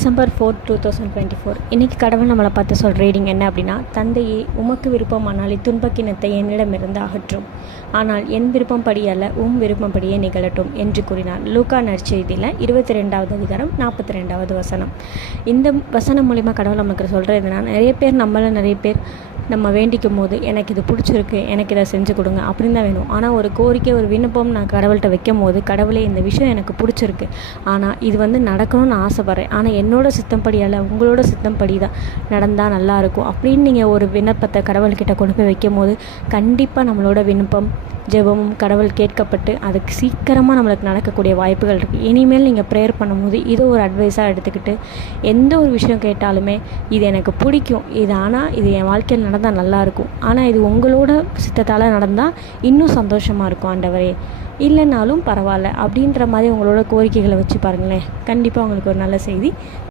December 4, 2024 இன்றைக்கி கடவுள் நம்மளை பார்த்து சொல்கிற ரீடிங் என்ன அப்படின்னா, தந்தையே, உமக்கு விருப்பமானால் இத்துன்பக்கினத்தை என்னிடமிருந்து அகற்றும், ஆனால் என் விருப்பம்படி அல்ல விருப்பம்படியே நிகழட்டும் என்று கூறினார். லூக்கா நற்செய்தியில் 22வது அதிகாரம் 42வது வசனம். இந்த வசனம் மூலிமா கடவுள் நமக்கு சொல்கிறது என்னன்னா, நிறைய பேர் நம்ம வேண்டிக்கும் போது எனக்கு இது பிடிச்சிருக்கு, எனக்கு இதை செஞ்சு கொடுங்க அப்படின்னு தான் வேணும். ஆனால் ஒரு கோரிக்கை, ஒரு விண்ணப்பம் நான் கடவுள்கிட்ட வைக்கும் போது, கடவுளே இந்த விஷயம் எனக்கு பிடிச்சிருக்கு, ஆனால் இது நடக்கணும்னு ஆசைப்பட்றேன், ஆனால் என்னோட சித்தம்படி அல்ல உங்களோட சித்தம்படி தான் நடந்தால் நல்லாயிருக்கும் அப்படின்னு நீங்கள் ஒரு விண்ணப்பத்தை கடவுள்கிட்ட கொண்டு போய் வைக்கும் போது, கண்டிப்பாக நம்மளோட விண்ணப்பம் ஜெபமும் கடவுள் கேட்கப்பட்டு அதுக்கு சீக்கிரமாக நம்மளுக்கு நடக்கக்கூடிய வாய்ப்புகள் இருக்குது. இனிமேல் நீங்கள் ப்ரேயர் பண்ணும்போது இதை ஒரு அட்வைஸாக எடுத்துக்கிட்டு, எந்த ஒரு விஷயம் கேட்டாலுமே இது எனக்கு பிடிக்கும், ஆனால் இது என் வாழ்க்கையில் நடந்தால் நல்லாயிருக்கும், ஆனால் இது உங்களோட சித்தத்தால் நடந்தால் இன்னும் சந்தோஷமாக இருக்கும் ஆண்டவரே, இல்லைனாலும் பரவாயில்ல அப்படின்ற மாதிரி உங்களோட கோரிக்கைகளை வச்சு பாருங்களேன். கண்டிப்பாக உங்களுக்கு ஒரு நல்ல செய்தி